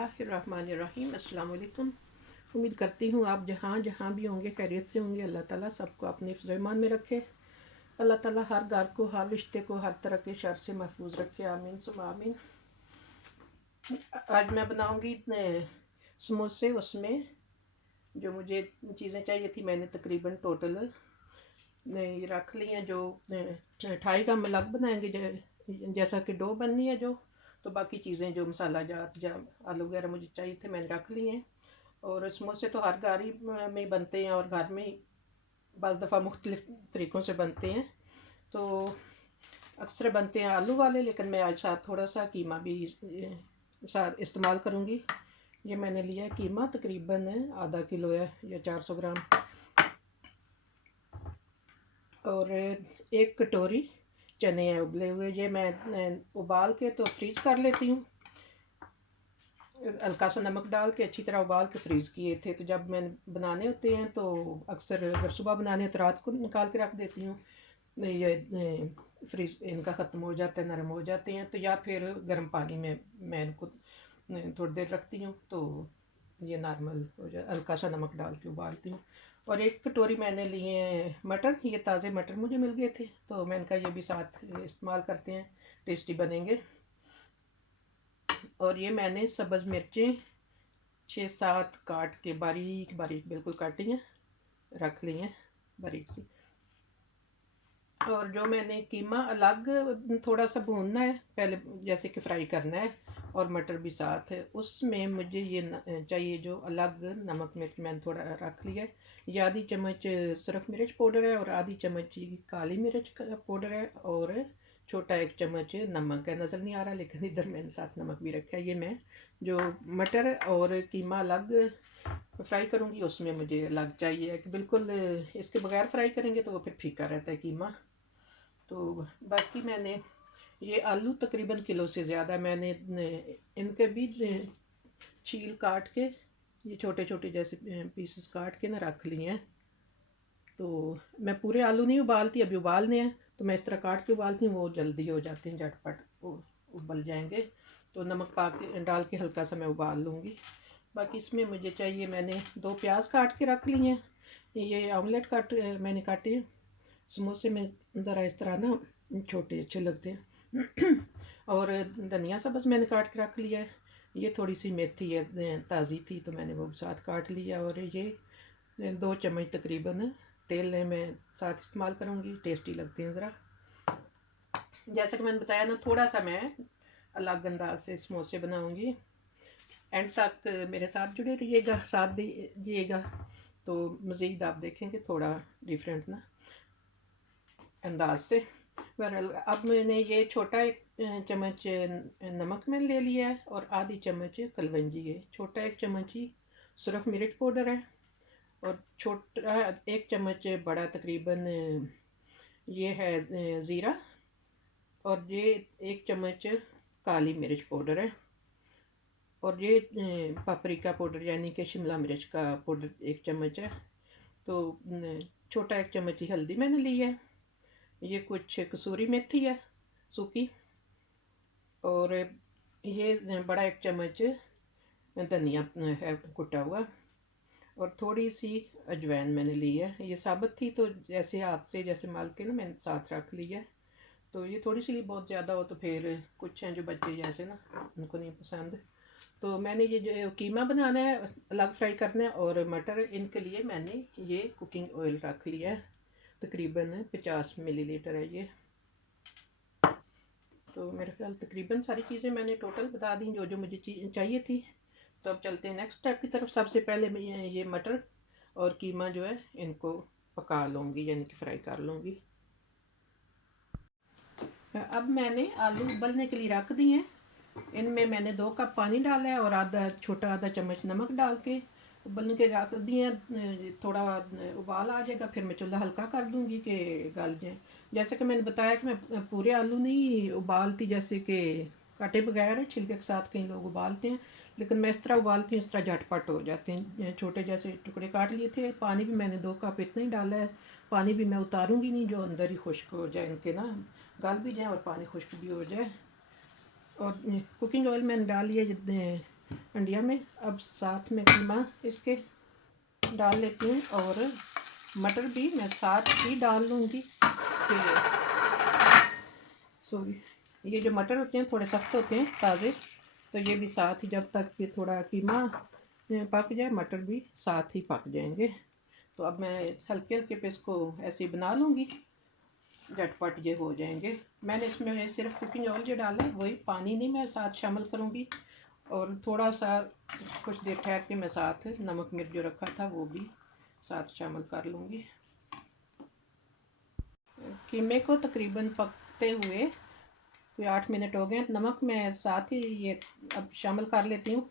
बिस्मिल्लाहिर्रहमानिर्रहीम। अस्सलाम वालेकुम। उम्मीद करती हूँ आप जहाँ भी होंगे खैरियत से होंगे। अल्लाह ताला सबको अपने हिफ्ज़-ओ-ईमान में रखे। अल्लाह ताला हर घर को, हर रिश्ते को हर तरह के शर से महफूज रखे। आमीन सुम्मा आमीन। आज मैं बनाऊँगी समोसे। उसमें जो मुझे चीज़ें चाहिए थी मैंने तकरीबन टोटल ये रख ली हैं। जो 28 का हम अलग बनाएंगे, जैसा कि डो बननी है जो, तो बाकी चीज़ें जो मसाला जात या आलू वगैरह मुझे चाहिए थे मैंने रख लिए हैं। और समोसे तो हर घर ही में बनते हैं और घर में ही बज़ दफ़ा मुख्तलिफ तरीक़ों से बनते हैं। तो अक्सर बनते हैं आलू वाले, लेकिन मैं आज साथ थोड़ा सा कीमा भी साथ इस्तेमाल करूँगी। ये मैंने लिया है कीमा, तकरीबन आधा किलो है या 400 ग्राम। और एक कटोरी चने हैं उबले हुए। ये मैं उबाल के तो फ्रीज़ कर लेती हूँ, हल्का सा नमक डाल के अच्छी तरह उबाल के फ्रीज़ किए थे। तो जब मैंने बनाने होते हैं तो अक्सर अगर सुबह बनाने तो रात को निकाल के रख देती हूँ। ये फ्रीज इनका ख़त्म हो जाता है, नरम हो जाते हैं। तो या फिर गर्म पानी में मैं इनको थोड़ी देर रखती हूँ तो ये नॉर्मल हो जाए। हल्का सा नमक डाल के उबालती हूँ। और एक कटोरी मैंने लिए हैं मटर। ये ताज़े मटर मुझे मिल गए थे तो मैंने कहा ये भी साथ इस्तेमाल करते हैं, टेस्टी बनेंगे। और ये मैंने सब्ज़ मिर्चें 6-7 काट के बारीक बारीक बिल्कुल काटी हैं, रख ली हैं बारीक सी। और जो मैंने कीमा अलग थोड़ा सा भूनना है पहले, जैसे कि फ्राई करना है, और मटर भी साथ है। उसमें मुझे ये चाहिए जो अलग नमक मिर्च मैंने थोड़ा रख लिया है। ये आधी चम्मच सुरख मिर्च पाउडर है और आधी चम्मच काली मिर्च का पाउडर है और छोटा 1 चम्मच नमक है। नज़र नहीं आ रहा लेकिन इधर मैंने साथ नमक भी रखा है। ये मैं जो मटर और कीमा अलग फ्राई करूँगी उसमें मुझे अलग चाहिए कि बिल्कुल इसके बगैर फ्राई करेंगे तो वो फिर फीका रहता है कीमा। तो बाकी मैंने ये आलू तकरीबन किलो से ज़्यादा मैंने इनके भी छील काट के, ये छोटे छोटे जैसे पीसेस काट के ना रख लिए हैं। तो मैं पूरे आलू नहीं उबालती, अभी उबालने हैं तो मैं इस तरह काट के उबालती हूँ, वो जल्दी हो जाते हैं, झटपट उबल जाएंगे। तो नमक पा के डाल के हल्का सा मैं उबाल लूँगी। बाकी इसमें मुझे चाहिए, मैंने 2 प्याज काट के रख लिए हैं। ये ऑमलेट मैंने काटे हैं। समोसे में ज़रा इस तरह ना छोटे अच्छे लगते हैं। और धनिया सब्ज़ मैंने काट के रख लिया है। ये थोड़ी सी मेथी है, ताज़ी थी तो मैंने वो साथ काट लिया। और ये 2 चम्मच तकरीबन तेल है मैं साथ इस्तेमाल करूँगी, टेस्टी लगते हैं ज़रा। जैसा कि मैंने बताया ना, थोड़ा सा मैं अलग अंदाज से समोसे बनाऊँगी। एंड तक मेरे साथ जुड़े रहिएगा, साथ दीजिएगा तो मज़ीद आप देखेंगे थोड़ा डिफरेंट ना अंदाज से। बहरहाल अब मैंने ये छोटा 1 चम्मच नमक मैंने ले लिया है और आधी चम्मच कलवंजी है। छोटा 1 चम्मच ही सुरख मिर्च पाउडर है और छोटा 1 चम्मच बड़ा तकरीबन ये है ज़ीरा। और ये 1 चम्मच काली मिर्च पाउडर है। और ये पापरिका पाउडर यानी कि शिमला मिर्च का पाउडर 1 चम्मच है। तो छोटा 1 चम्मच ही हल्दी मैंने ली है। ये कुछ कसूरी मेथी है सूखी। और ये बड़ा 1 चम्मच धनिया है कुटा हुआ। और थोड़ी सी अजवाइन मैंने ली है, ये साबुत थी तो जैसे हाथ से जैसे मल के ना मैंने साथ रख ली है। तो ये थोड़ी सी बहुत ज़्यादा हो तो फिर कुछ हैं जो बच्चे जैसे ना उनको नहीं पसंद। तो मैंने ये जो कीमा बनाना है अलग फ्राई करना है और मटर, इनके लिए मैंने ये कुकिंग ऑयल रख लिया है, तकरीबन 50 मिलीलीटर है ये। तो मेरे ख्याल तकरीबन सारी चीज़ें मैंने टोटल बता दी जो जो मुझे चीज़ चाहिए थी। तो अब चलते हैं नेक्स्ट स्टेप की तरफ। सबसे पहले मैं ये मटर और कीमा जो है इनको पका लूँगी यानी कि फ्राई कर लूँगी। अब मैंने आलू उबलने के लिए रख दिए हैं। इनमें मैंने 2 कप पानी डाला है और आधा चम्मच नमक डाल के उबलने के रख दिए। थोड़ा उबाल आ जाएगा फिर मैं चूल्हा हल्का कर दूँगी कि गल जाए। जैसे कि मैंने बताया कि मैं पूरे आलू नहीं उबालती, जैसे कि काटे बगैर छिलके के साथ कई लोग उबालते हैं, लेकिन मैं इस तरह उबालती हूँ, इस तरह झटपट हो जाते हैं। छोटे जैसे टुकड़े काट लिए थे। पानी भी मैंने 2 कप इतना ही डाला है। पानी भी मैं उतारूँगी नहीं, जो अंदर ही खुश्क हो जाए इनके ना, गल भी जाए और पानी खुश्क भी हो जाए। और कुकिंग ऑयल मैंने डाल लिया अंडिया में। अब साथ में कीमा इसके डाल लेती हूँ और मटर भी मैं साथ ही डाल लूँगी। सॉरी, ये जो मटर होते हैं थोड़े सख्त होते हैं ताज़े, तो ये भी साथ ही, जब तक कि थोड़ा कीमा पक जाए मटर भी साथ ही पक जाएंगे। तो अब मैं हल्के हल्के पे इसको ऐसे ही बना लूँगी, झटपट ये हो जाएंगे। मैंने इसमें सिर्फ कुकिंग ऑयल जो डाला है वही, पानी नहीं मैं साथ शामिल करूँगी। और थोड़ा सा कुछ देर ठहर के मैं साथ नमक मिर्च जो रखा था वो भी साथ शामिल कर लूँगी। कीमे को तकरीबन पकते हुए कोई 8 मिनट हो गए। नमक मैं साथ ही ये अब शामिल कर लेती हूँ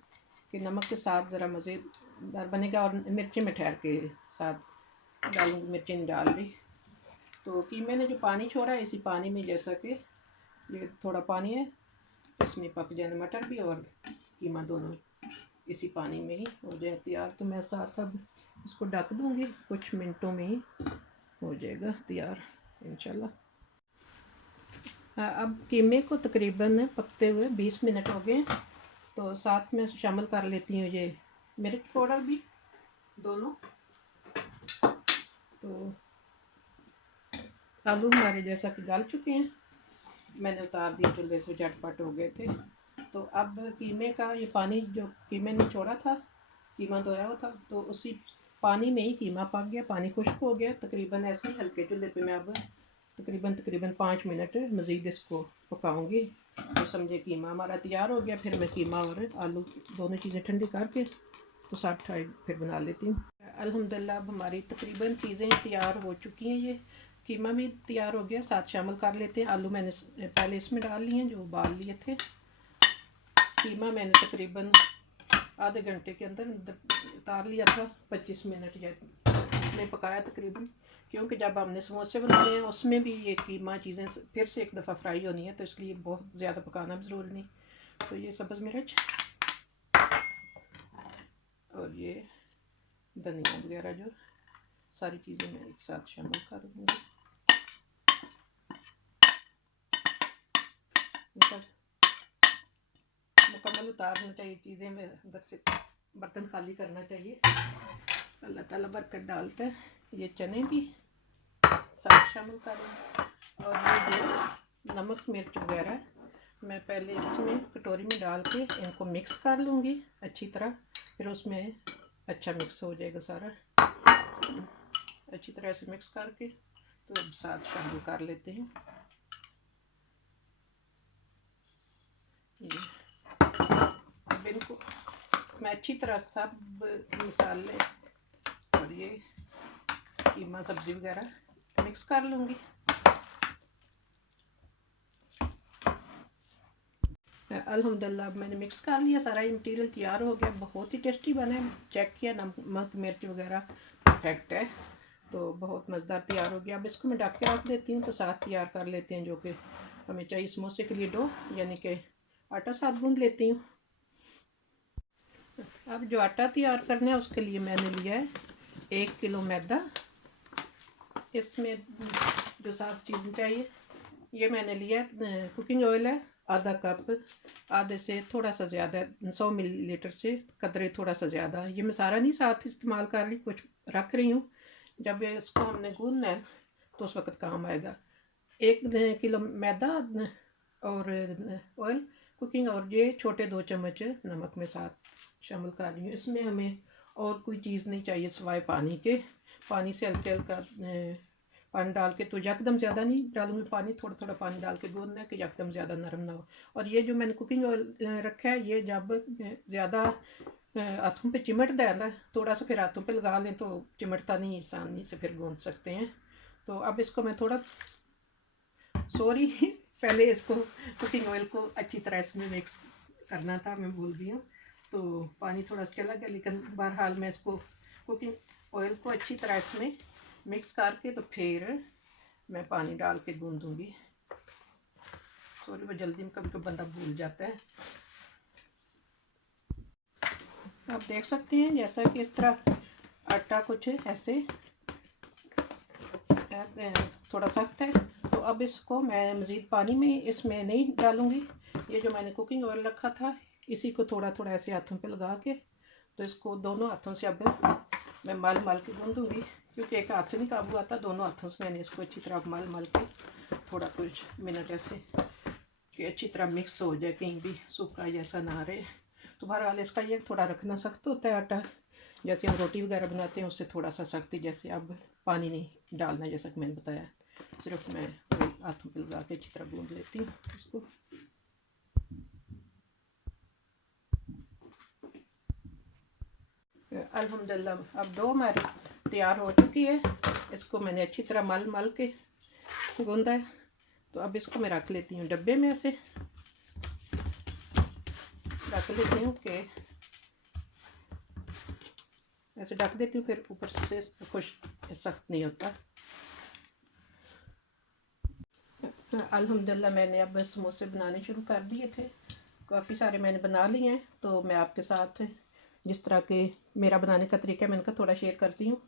कि नमक के साथ ज़रा मज़ेदार बनेगा। और मिर्ची में ठहर के साथ डालूँगी, मिर्ची नहीं डाल रही। तो कीमे ने जो पानी छोड़ा है, इसी पानी में, जैसा कि ये थोड़ा पानी है, इसमें पक जाए मटर भी और कीमा दोनों इसी पानी में ही हो जाए तैयार। तो मैं साथ अब इसको ढक दूँगी, कुछ मिनटों में ही हो जाएगा तैयार इंशाल्लाह। अब कीमे को तकरीबन पकते हुए 20 मिनट हो गए। तो साथ में शामिल कर लेती हूँ ये मिर्च पाउडर भी दोनों। तो आलू हमारे जैसा कि गल चुके हैं, मैंने उतार दिए चूल्हे से, झटपट हो गए थे। तो अब कीमे का ये पानी जो कीमे ने छोड़ा था, कीमा धोया हुआ था, तो उसी पानी में ही कीमा पक गया, पानी खुश्क हो गया। तकरीबन ऐसे ही हल्के चूल्हे पे मैं अब तकरीबन 5 मिनट मज़ीद इसको पकाऊंगी। तो समझे कीमा हमारा तैयार हो गया। फिर मैं कीमा और आलू दोनों चीज़ें ठंडी करके तो साथ फिर बना लेती हूँ। अल्हम्दुलिल्लाह अब हमारी तकरीबन चीज़ें तैयार हो चुकी हैं। ये कीमा भी तैयार हो गया, साथ शामिल कर लेते हैं। आलू मैंने पहले इसमें डाल लिए हैं जो उबाल लिए थे। कीमा मैंने तकरीबन आधे घंटे के अंदर उतार लिया था, 25 मिनट या में पकाया तकरीबन, क्योंकि जब हमने समोसे बनाने हैं उसमें भी ये कीमा चीज़ें फिर से एक दफ़ा फ्राई होनी है, तो इसलिए बहुत ज़्यादा पकाना भी ज़रूरी नहीं। तो ये सब्ज़ मिर्च और ये धनिया वगैरह जो सारी चीज़ें मैं एक साथ शामिल कर दूँगी। मुकम्मल उतारना चाहिए चीज़ें में, अंदर से बर्तन खाली करना चाहिए। अल्लाह ताला बरकत डालता है। ये चने भी साथ शामिल करें। और ये जो नमक मिर्च वगैरह मैं पहले इसमें कटोरी में डाल के इनको मिक्स कर लूँगी अच्छी तरह, फिर उसमें अच्छा मिक्स हो जाएगा सारा। अच्छी तरह से मिक्स करके तो अब साथ शामिल कर लेते हैं। ये अब इनको मैं अच्छी तरह सब मसाले और ये कीमा सब्ज़ी वगैरह मिक्स कर लूँगी। अल्हम्दुलिल्लाह अब मैंने मिक्स कर लिया, सारा ये मटीरियल तैयार हो गया। बहुत ही टेस्टी बना है, चेक किया, नमक मिर्च वगैरह परफेक्ट है, तो बहुत मज़ेदार तैयार हो गया। अब इसको मैं ढक के रख देती हूँ। तो साथ तैयार कर लेते हैं जो कि हमें चाहिए समोसे के लिए डो, यानी कि आटा साथ गूँध लेती हूँ। अब जो आटा तैयार करना है उसके लिए मैंने लिया है 1 किलो मैदा। इसमें जो सात चीज़ें चाहिए, ये मैंने लिया कुकिंग ऑयल है आधा कप, आधे से थोड़ा सा ज़्यादा, 100 मिलीलीटर से कदरे थोड़ा सा ज़्यादा। ये मैं सारा नहीं साथ इस्तेमाल कर रही, कुछ रख रही हूँ, जब इसको हमने गूंदना है तो उस वक्त काम आएगा। 1 किलो मैदा और ऑयल कुकिंग, और ये छोटे 2 चम्मच नमक में साथ शामिल कर रही हूँ। इसमें हमें और कोई चीज़ नहीं चाहिए सिवाय पानी के। पानी से हल्के हल्का पानी डाल के, तो यकदम ज़्यादा नहीं डालूंगी पानी, थोड़ा थोड़ा पानी डाल के गूंदना है कि यकदम ज़्यादा नरम ना हो। और ये जो मैंने कुकिंग ऑयल रखा है, ये जब ज़्यादा हाथों पे चिमटता है ना, थोड़ा सा फिर हाथों पे लगा लें तो चिमटता नहीं, आसानी से फिर गूंद सकते हैं। तो अब इसको मैं थोड़ा, सॉरी पहले इसको कुकिंग ऑयल को अच्छी तरह इसमें मिक्स करना था, मैं भूल गई हूँ, तो पानी थोड़ा सा चला गया। लेकिन बहरहाल मैं इसको कुकिंग ऑयल को अच्छी तरह इसमें मिक्स करके तो फिर मैं पानी डाल के गूंदूँगी। सॉरी, वो जल्दी में कभी कभी बंदा भूल जाता है। आप देख सकते हैं जैसा कि इस तरह आटा कुछ ऐसे थोड़ा सख्त है। तो अब इसको मैं मज़ीद पानी में इसमें नहीं डालूँगी। ये जो मैंने कुकिंग ऑयल रखा था इसी को थोड़ा थोड़ा ऐसे हाथों पे लगा के, तो इसको दोनों हाथों से अब मैं मल के गूँधूँगी, क्योंकि एक हाथ से नहीं काबू आता, दोनों हाथों से मैंने इसको अच्छी तरह मल के थोड़ा कुछ मिनट ऐसे कि अच्छी तरह मिक्स हो जाए, कहीं भी सूखा जैसा ना रहे। तो बहरहाल इसका ये थोड़ा रखना सख्त होता है आटा, जैसे हम रोटी वगैरह बनाते हैं उससे थोड़ा सा सख्त, जैसे अब पानी नहीं डालना जैसा कि मैंने बताया, सिर्फ मैं हाथों पे लगा के अच्छी तरह गूँध लेती हूँ इसको। अल्हम्दुलिल्लाह अब डो हमारी तैयार हो चुकी है। इसको मैंने अच्छी तरह मल के गूँधा है। तो अब इसको मैं रख लेती हूँ डब्बे में, ऐसे रख लेती हूँ कि ऐसे ढक देती हूँ, फिर ऊपर से कुछ सख्त नहीं होता। अल्हम्दुलिल्लाह मैंने अब समोसे बनाने शुरू कर दिए थे, काफ़ी सारे मैंने बना लिए हैं। तो मैं आपके साथ जिस तरह के मेरा बनाने का तरीका है, मैं इनका थोड़ा शेयर करती हूँ।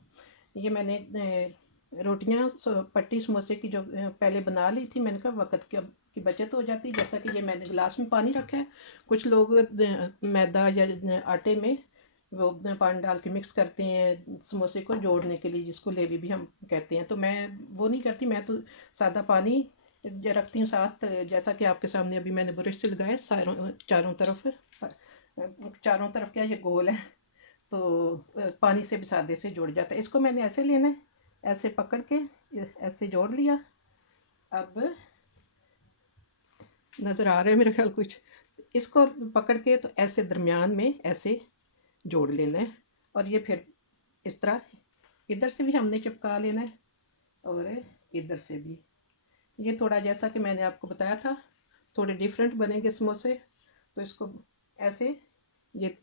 ये मैंने रोटियाँ पट्टी समोसे की जो पहले बना ली थी, मैंने कहा वक्त की बचत हो जाती। जैसा कि ये मैंने गिलास में पानी रखा है, कुछ लोग मैदा या आटे में वो पानी डाल के मिक्स करते हैं समोसे को जोड़ने के लिए, जिसको लेवी भी हम कहते हैं। तो मैं वो नहीं करती, मैं तो सादा पानी रखती हूँ साथ, जैसा कि आपके सामने अभी मैंने ब्रश से लगाया चारों तरफ क्या ये गोल है, तो पानी से भी सादे से जुड़ जाता है। इसको मैंने ऐसे लेना है, ऐसे पकड़ के ऐसे जोड़ लिया। अब नज़र आ रहा है मेरे ख्याल कुछ, इसको पकड़ के तो ऐसे दरमियान में ऐसे जोड़ लेना है, और ये फिर इस तरह इधर से भी हमने चिपका लेना है और इधर से भी। ये थोड़ा जैसा कि मैंने आपको बताया था, थोड़े डिफरेंट बनेंगे समोसे। तो इसको ऐसे ये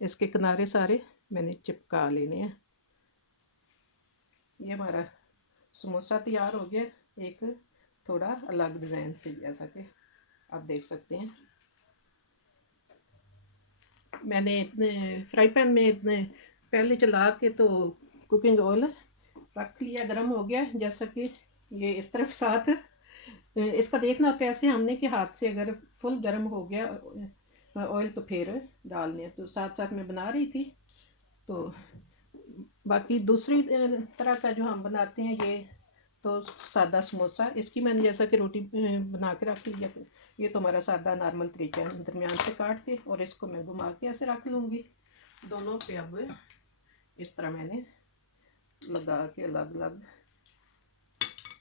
इसके किनारे सारे मैंने चिपका लेने हैं। ये हमारा समोसा तैयार हो गया, एक थोड़ा अलग डिज़ाइन से, जैसा कि आप देख सकते हैं। मैंने इतने फ्राई पैन में इतने पहले चला के तो कुकिंग ऑयल रख लिया, गर्म हो गया। जैसा कि ये इस तरफ साथ इसका देखना कैसे हमने कि हाथ से अगर फुल गर्म हो गया ऑयल तो फिर डालने। तो साथ साथ मैं बना रही थी। तो बाकी दूसरी तरह का जो हम बनाते हैं, ये तो सादा समोसा, इसकी मैंने जैसा कि रोटी बना के रख ली। ये तो हमारा सादा नॉर्मल तरीका है, दरमियान से काट के और इसको मैं घुमा के ऐसे रख लूँगी दोनों पे। अब इस तरह मैंने लगा के अलग अलग,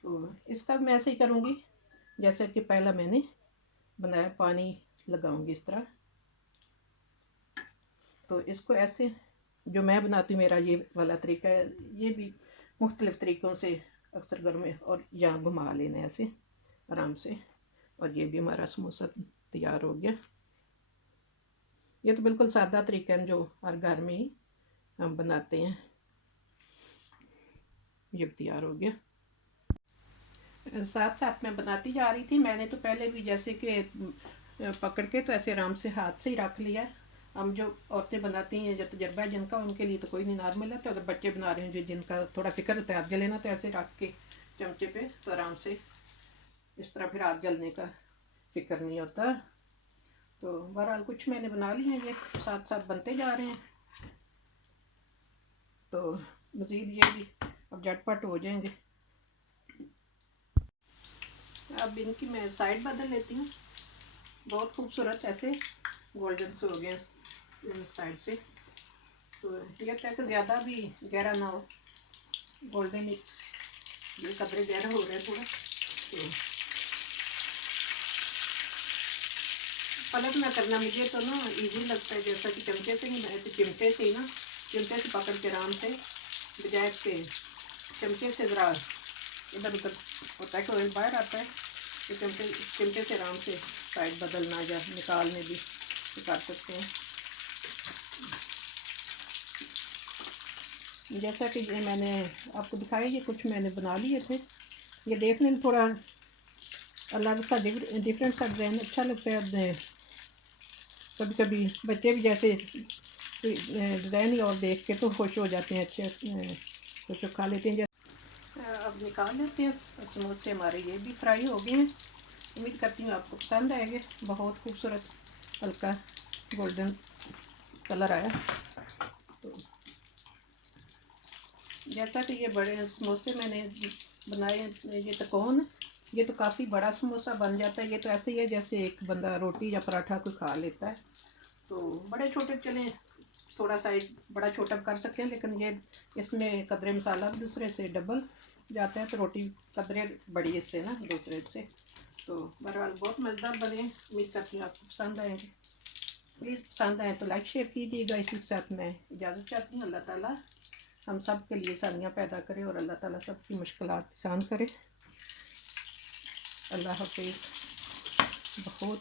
तो इसका मैं ऐसे ही करूँगी जैसे कि पहला मैंने बनाया। पानी लगाऊंगी इस तरह, तो इसको ऐसे जो मैं बनाती हूँ, मेरा ये वाला तरीका है। ये भी मुख्तलिफ़ तरीक़ों से अक्सर घर में, और यहाँ घुमा लेना ऐसे आराम से, और ये भी हमारा समोसा तैयार हो गया। ये तो बिल्कुल सादा तरीका है जो हर घर में ही हम बनाते हैं। ये तैयार हो गया। साथ साथ मैं बनाती जा रही थी। मैंने तो पहले भी जैसे कि पकड़ के तो ऐसे आराम से हाथ से ही रख लिया। हम जो औरतें बनाती हैं, जो तजर्बा है जिनका, उनके लिए तो कोई नहीं नॉर्मल है। तो अगर बच्चे बना रहे हैं जो जिनका थोड़ा फिक्र होता है हाथ जलेना, तो ऐसे रख के चमचे पे तो आराम से इस तरह फिर हाथ जलने का फिक्र नहीं होता। तो बहरहाल कुछ मैंने बना ली हैं, ये साथ साथ बनते जा रहे हैं। तो मज़ीद ये भी अब झटपट हो जाएंगे। अब इनकी मैं साइड बदल लेती हूँ। बहुत खूबसूरत ऐसे गोल्डन से हो गए साइड से। तो ये तक ज़्यादा भी गहरा ना हो, गोल्डन ही, ये कपड़े गहरा हो रहे हैं थोड़ा। तो पलट ना करना, मुझे तो ना इजी लगता है, जैसा कि चमचे से ही, तो चिमटे से ही ना, चिमटे से पकड़ के आराम से, बजाय के चमचे से ज़रा इधर उधर होता है कि ऑयल बाहर आता है, तो चिमटे से आराम से साइड बदलना या निकालने भी कर सकते हैं। जैसा कि ये मैंने आपको दिखाया, ये कुछ मैंने बना लिए थे। ये देखने में थोड़ा अलग सा डिफरेंट सा डिज़ाइन अच्छा लगता है। कभी कभी बच्चे भी जैसे डिज़ाइन ही और देख के तो खुश हो जाते हैं, अच्छे खुश खा लेते हैं। अब निकाल लेते हैं समोसे हमारे, ये भी फ्राई हो गए हैं। उम्मीद करती हूँ आपको पसंद आएंगे। बहुत खूबसूरत हल्का गोल्डन कलर आया। तो जैसा कि ये बड़े समोसे मैंने बनाए, ये तो कौन, ये तो काफ़ी बड़ा समोसा बन जाता है। ये तो ऐसे ही है जैसे एक बंदा रोटी या पराठा कोई खा लेता है। तो बड़े छोटे चलें, थोड़ा साइज बड़ा छोटा कर सकते हैं, लेकिन ये इसमें कदरे मसाला भी दूसरे से डबल जाता है, तो रोटी कदरे बड़ी इससे ना दूसरे से। तो बहरहाल बहुत मज़ेदार बने, उम्मीद करती हूँ आपको पसंद आएंगे। प्लीज़ पसंद आए तो लाइक शेयर कीजिएगा। इसी के साथ मैं इजाज़त चाहती हूँ। अल्लाह ताला हम सब के लिए आसानियाँ पैदा करे और अल्लाह ताला सबकी मुश्किलात आसान करे। अल्लाह हाफिज़। बहुत